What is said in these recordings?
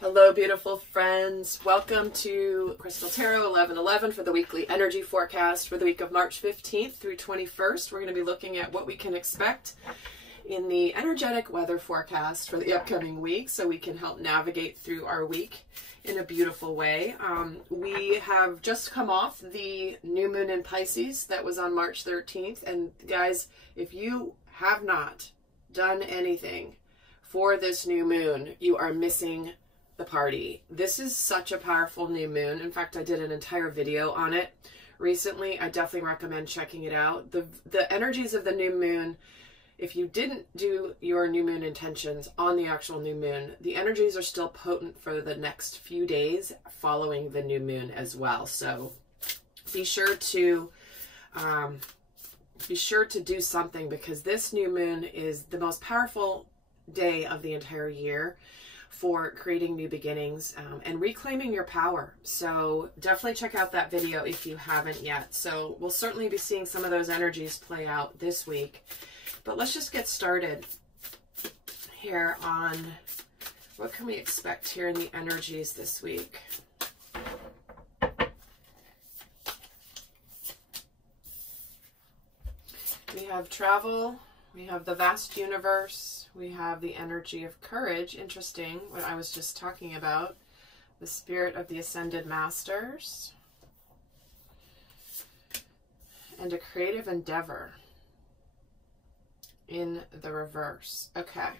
Hello, beautiful friends. Welcome to Crystal Tarot 1111 for the weekly energy forecast for the week of March 15th through 21st. We're going to be looking at what we can expect in the energetic weather forecast for the upcoming week so we can help navigate through our week in a beautiful way. We have just come off the new moon in Pisces that was on March 13th. And guys, if you have not done anything for this new moon, you are missing the party. This is such a powerful new moon. In fact, I did an entire video on it recently. I definitely recommend checking it out. The energies of the new moon, if you didn't do your new moon intentions on the actual new moon, the energies are still potent for the next few days following the new moon as well. So be sure to do something, because this new moon is the most powerful day of the entire year for creating new beginnings and reclaiming your power. So definitely check out that video if you haven't yet. So we'll certainly be seeing some of those energies play out this week. But let's just get started here on what can we expect here in the energies this week. We have travel. We have the vast universe. We have the energy of courage. Interesting, what I was just talking about. The spirit of the ascended masters. And a creative endeavor in the reverse. Okay.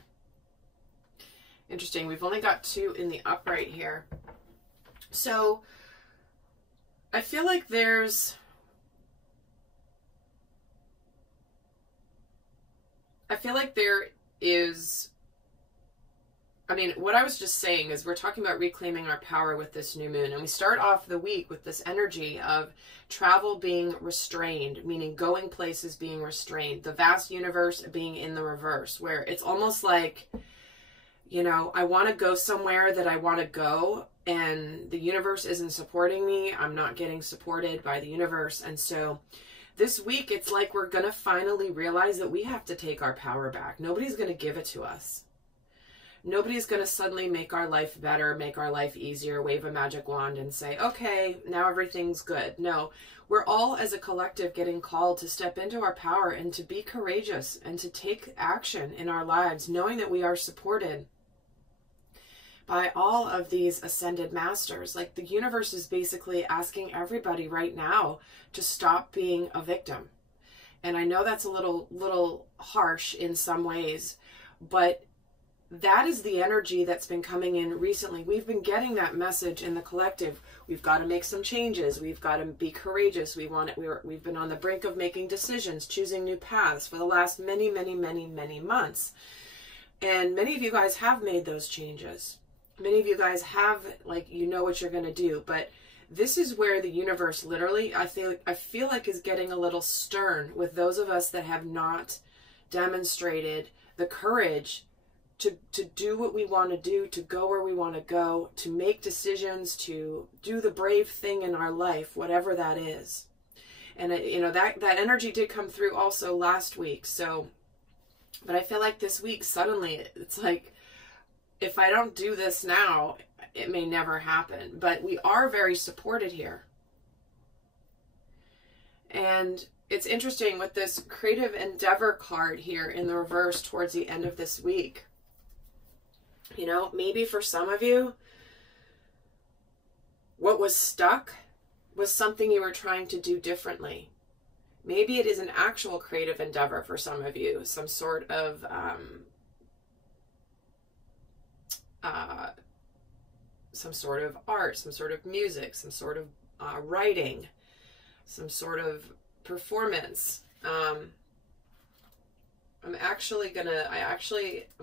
Interesting. We've only got two in the upright here. So I feel like there is, I mean, what I was just saying is we're talking about reclaiming our power with this new moon. And we start off the week with this energy of travel being restrained, meaning going places being restrained. The vast universe being in the reverse, where it's almost like, you know, I want to go somewhere that I want to go, and the universe isn't supporting me. I'm not getting supported by the universe. And so this week, it's like we're going to finally realize that we have to take our power back. Nobody's going to give it to us. Nobody's going to suddenly make our life better, make our life easier, wave a magic wand and say, okay, now everything's good. No, we're all as a collective getting called to step into our power and to be courageous and to take action in our lives, knowing that we are supported by all of these ascended masters. Like, the universe is basically asking everybody right now to stop being a victim. And I know that's a little harsh in some ways, but that is the energy that's been coming in recently. We've been getting that message in the collective. We've got to make some changes. We've got to be courageous. We've been on the brink of making decisions, choosing new paths for the last many months. And many of you guys have made those changes. Many of you guys have, like, you know what you're going to do, but this is where the universe literally, I feel like is getting a little stern with those of us that have not demonstrated the courage to do what we want to do, to go where we want to go, to make decisions, to do the brave thing in our life, whatever that is. And you know, that energy did come through also last week. So, but I feel like this week suddenly it's like, if I don't do this now, it may never happen. But we are very supported here. And it's interesting with this creative endeavor card here in the reverse towards the end of this week. You know, maybe for some of you, what was stuck was something you were trying to do differently. Maybe it is an actual creative endeavor for some of you, some sort of art, some sort of music, some sort of writing, some sort of performance. I'm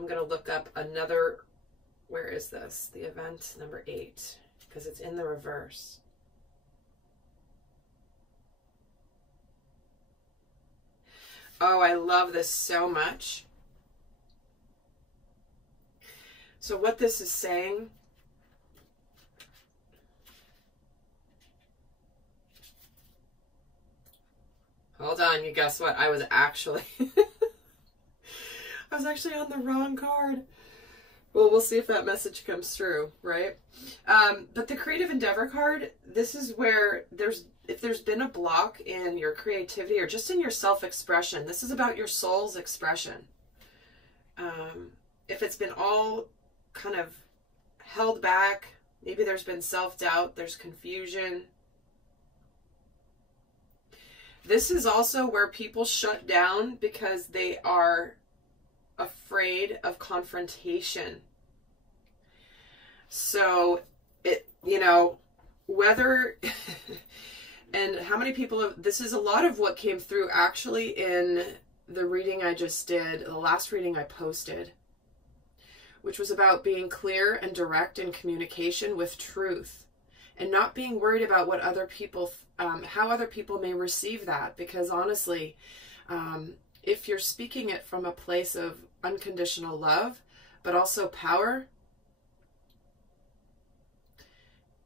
gonna look up another, where is this? The event number 8, because it's in the reverse. Oh, I love this so much. So what this is saying, hold on, you guess what? I was actually on the wrong card. Well, we'll see if that message comes through, right? But the creative endeavor card, this is where if there's been a block in your creativity or just in your self-expression, this is about your soul's expression. If it's been all kind of held back, maybe there's been self-doubt, there's confusion. This is also where people shut down because they are afraid of confrontation. So whether and how many people have, this is a lot of what came through actually in the reading I just did, the last reading I posted, which was about being clear and direct in communication with truth and not being worried about what other people, how other people may receive that. Because honestly, if you're speaking it from a place of unconditional love, but also power,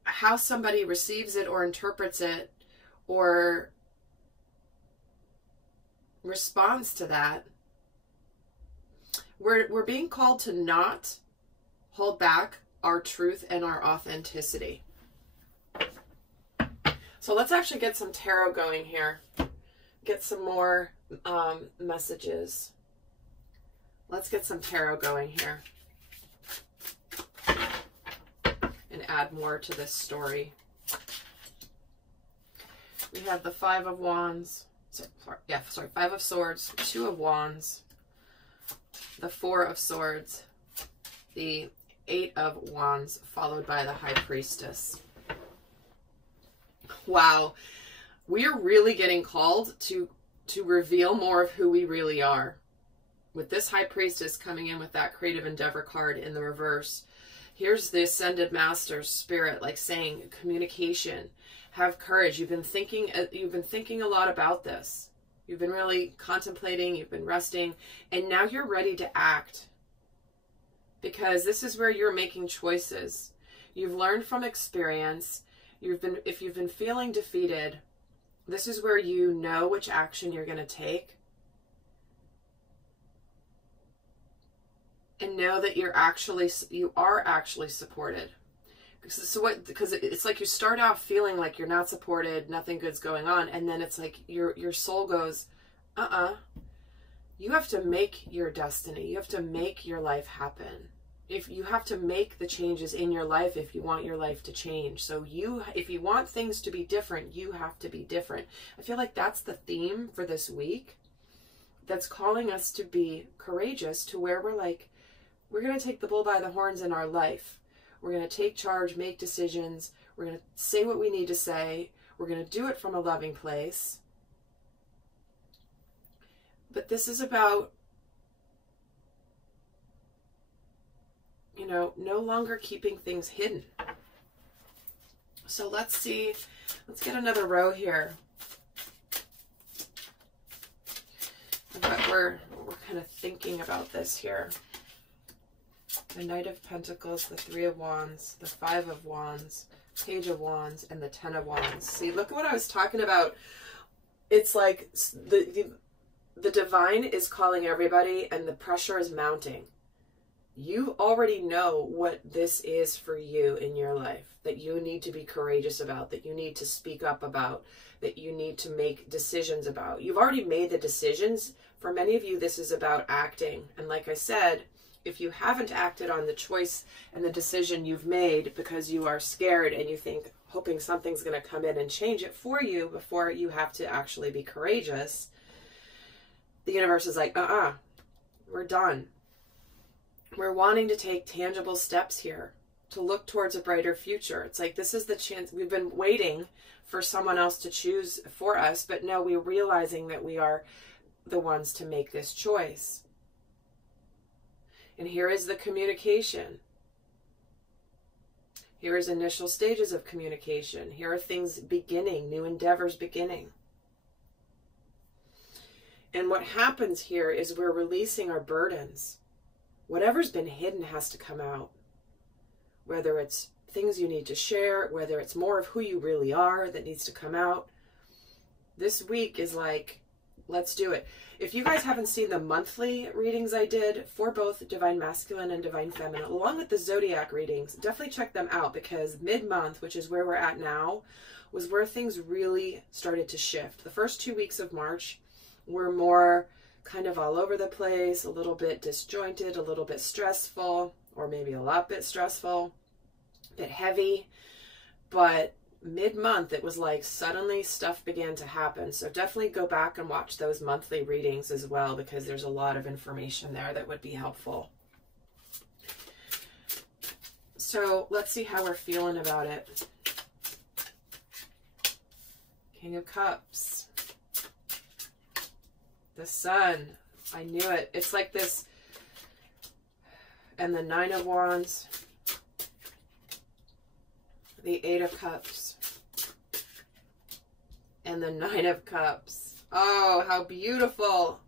how somebody receives it or interprets it or responds to that, we're being called to not hold back our truth and our authenticity. So let's actually get some tarot going here. Get some more messages. Let's get some tarot going here and add more to this story. We have the Five of Wands. Five of Swords, Two of Wands, the Four of Swords, the Eight of Wands, followed by the High Priestess. Wow. We are really getting called to reveal more of who we really are. With this High Priestess coming in with that Creative Endeavor card in the reverse, here's the Ascended Master's Spirit, like saying communication, have courage. You've been thinking a lot about this. You've been really contemplating, you've been resting, and now you're ready to act. Because this is where you're making choices. You've learned from experience. If you've been feeling defeated, this is where you know which action you're going to take. And know that you are actually supported. Because it's like you start off feeling like you're not supported, nothing good's going on, and then it's like your soul goes, you have to make your destiny. You have to make your life happen. If you have to make the changes in your life if you want your life to change. So if you want things to be different, you have to be different. I feel like that's the theme for this week. That's calling us to be courageous, to where we're like, we're going to take the bull by the horns in our life. We're going to take charge, make decisions. We're going to say what we need to say. We're going to do it from a loving place. But this is about, no longer keeping things hidden. So let's get another row here. But we're kind of thinking about this here. The Knight of Pentacles, the Three of Wands, the Five of Wands, Page of Wands, and the Ten of Wands. See, look at what I was talking about. It's like the divine is calling everybody and the pressure is mounting. You already know what this is for you in your life, that you need to be courageous about, that you need to speak up about, that you need to make decisions about. You've already made the decisions. For many of you, this is about acting. And like I said, if you haven't acted on the choice and the decision you've made because you are scared and you think, hoping something's going to come in and change it for you before you have to actually be courageous, the universe is like, we're done. We're wanting to take tangible steps here to look towards a brighter future. It's like, this is the chance. We've been waiting for someone else to choose for us, but no, we're realizing that we are the ones to make this choice. And here is the communication. Here is initial stages of communication. Here are things beginning, new endeavors beginning. And what happens here is we're releasing our burdens. Whatever's been hidden has to come out. Whether it's things you need to share, whether it's more of who you really are that needs to come out. This week is like let's do it. If you guys haven't seen the monthly readings I did for both Divine Masculine and Divine Feminine, along with the Zodiac readings, definitely check them out, because mid-month, which is where we're at now, was where things really started to shift. The first 2 weeks of March were more kind of all over the place, a little bit disjointed, a little bit stressful, or maybe a lot bit stressful, a bit heavy. But mid-month, it was like suddenly stuff began to happen. So definitely go back and watch those monthly readings as well, because there's a lot of information there that would be helpful. So let's see how we're feeling about it. King of Cups. The Sun. I knew it. It's like this. And the Nine of Wands. The Eight of Cups. And the Nine of Cups. Oh, how beautiful.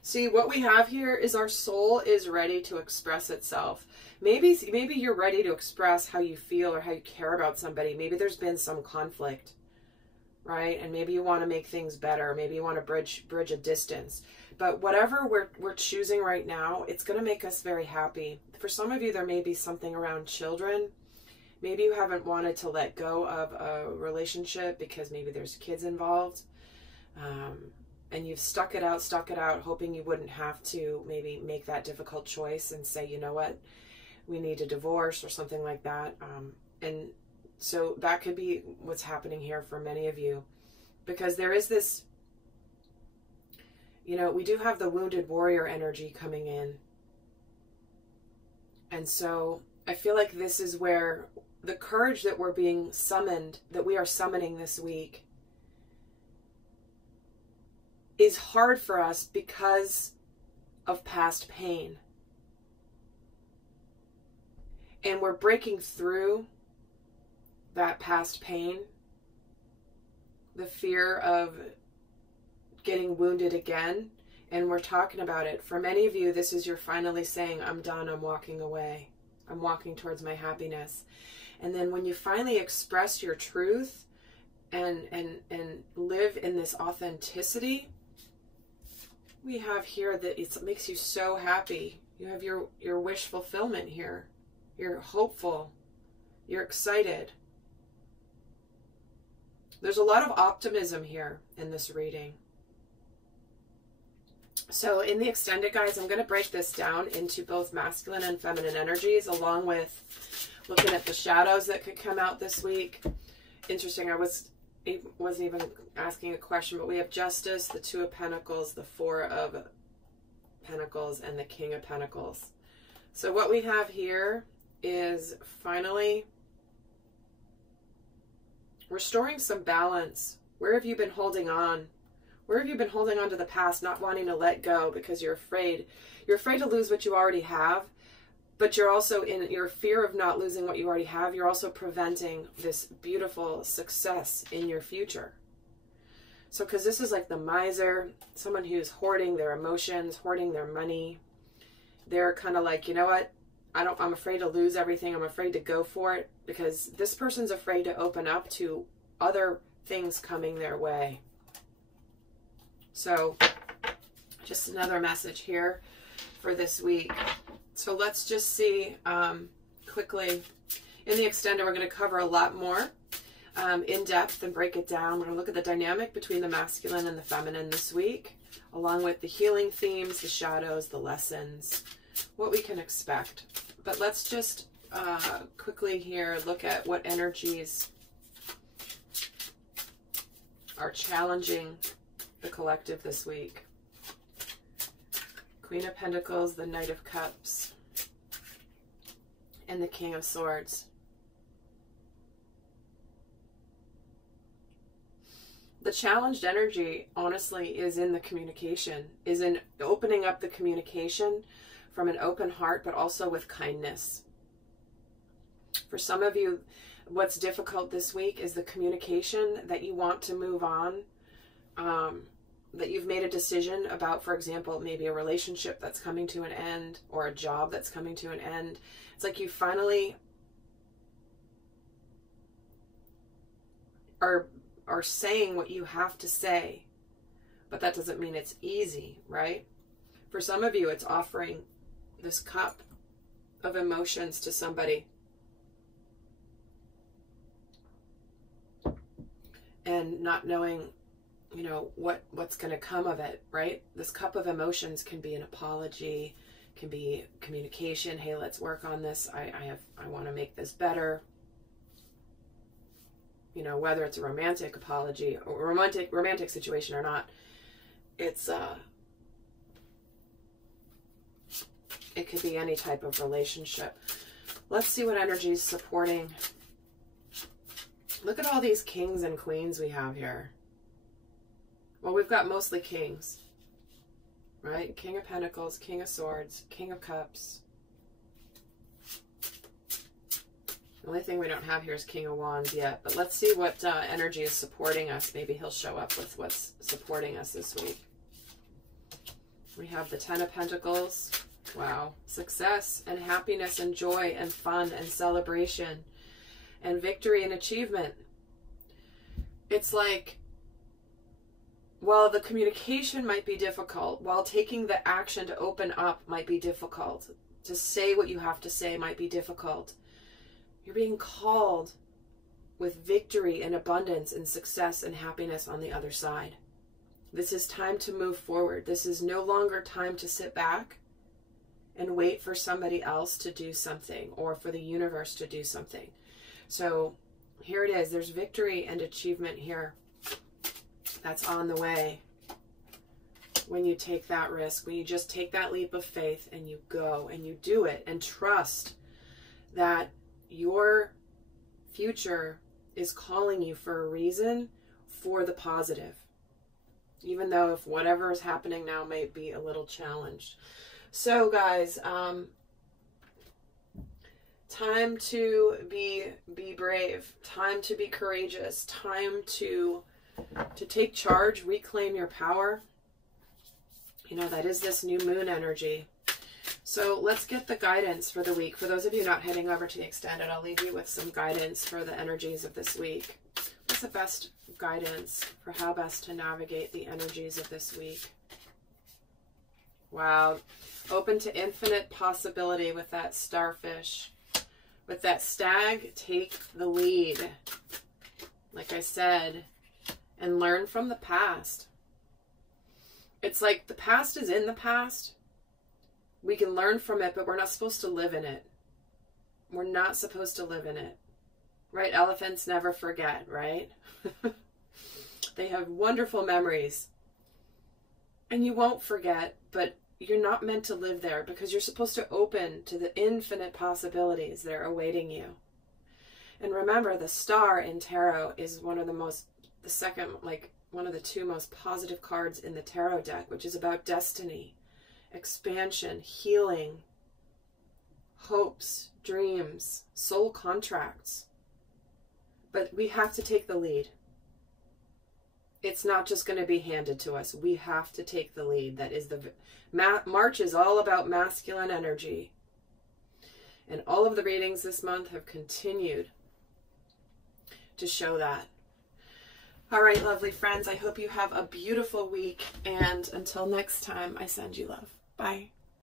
See, what we have here is our soul is ready to express itself. Maybe you're ready to express how you feel or how you care about somebody. Maybe there's been some conflict, right? And maybe you want to make things better. Maybe you want to bridge a distance. But whatever we're choosing right now, it's going to make us very happy. For some of you, there may be something around children. Maybe you haven't wanted to let go of a relationship because maybe there's kids involved. And you've stuck it out, hoping you wouldn't have to maybe make that difficult choice and say, you know what, we need a divorce or something like that. And so that could be what's happening here for many of you, because there is this, you know, we do have the wounded warrior energy coming in. And so I feel like this is where the courage that we're being summoned, that we are summoning this week, is hard for us because of past pain. And we're breaking through that past pain, the fear of getting wounded again, and we're talking about it. For many of you, this is you're finally saying, I'm done, I'm walking away. I'm walking towards my happiness. And then when you finally express your truth and live in this authenticity, we have here that it makes you so happy. You have your wish fulfillment here. You're hopeful. You're excited. There's a lot of optimism here in this reading. So in the extended, guys, I'm going to break this down into both masculine and feminine energies, along with looking at the shadows that could come out this week. Interesting, I wasn't even asking a question, but we have Justice, the Two of Pentacles, the Four of Pentacles, and the King of Pentacles. So what we have here is finally restoring some balance. Where have you been holding on? Where have you been holding on to the past, not wanting to let go because you're afraid? You're afraid to lose what you already have, but you're also in your fear of not losing what you already have. You're also preventing this beautiful success in your future. So, because this is like the miser, someone who's hoarding their emotions, hoarding their money. They're kind of like, you know what? I'm afraid to lose everything. I'm afraid to go for it, because this person's afraid to open up to other things coming their way. So just another message here for this week. So let's just see quickly. In the extended, we're going to cover a lot more in depth and break it down. We're going to look at the dynamic between the masculine and the feminine this week, along with the healing themes, the shadows, the lessons, what we can expect. But let's just quickly here look at what energies are challenging the collective this week. Queen of Pentacles, the Knight of Cups, and the King of Swords. The challenged energy, honestly, is in the communication, is in opening up the communication from an open heart, but also with kindness. For some of you, what's difficult this week is the communication that you want to move on, that you've made a decision about, for example, maybe a relationship that's coming to an end or a job that's coming to an end. It's like you finally are saying what you have to say, but that doesn't mean it's easy, right? For some of you, it's offering this cup of emotions to somebody and not knowing, you know, what's going to come of it, right? This cup of emotions can be an apology, can be communication. Hey, let's work on this. I want to make this better. You know, whether it's a romantic apology or romantic situation or not, it's it could be any type of relationship. Let's see what energy is supporting. Look at all these kings and queens we have here. Well, we've got mostly kings, right? King of Pentacles, King of Swords, King of Cups. The only thing we don't have here is King of Wands yet. But let's see what energy is supporting us. Maybe he'll show up with what's supporting us this week. We have the Ten of Pentacles. Wow. Success and happiness and joy and fun and celebration and victory and achievement. It's like, while the communication might be difficult, while taking the action to open up might be difficult, to say what you have to say might be difficult, you're being called with victory and abundance and success and happiness on the other side. This is time to move forward. This is no longer time to sit back and wait for somebody else to do something or for the universe to do something. So here it is. There's victory and achievement here. That's on the way. When you take that risk, when you just take that leap of faith and you go and you do it and trust that your future is calling you for a reason, for the positive. Even though if whatever is happening now may be a little challenged. So guys, time to be brave, time to be courageous, time to take charge, reclaim your power. You know, that is this new moon energy. So let's get the guidance for the week. For those of you not heading over to the Extended, I'll leave you with some guidance for the energies of this week. What's the best guidance for how best to navigate the energies of this week? Wow. Open to infinite possibility with that starfish. With that stag, take the lead. Like I said, and learn from the past. It's like the past is in the past. We can learn from it, but we're not supposed to live in it. We're not supposed to live in it. Right? Elephants never forget, right? They have wonderful memories. And you won't forget, but you're not meant to live there because you're supposed to open to the infinite possibilities that are awaiting you. And remember, the star in tarot is one of the most, the second, like one of the two most positive cards in the tarot deck, which is about destiny, expansion, healing, hopes, dreams, soul contracts. But we have to take the lead. It's not just going to be handed to us. We have to take the lead. That is March is all about masculine energy. And all of the readings this month have continued to show that. All right, lovely friends, I hope you have a beautiful week. And until next time, I send you love. Bye.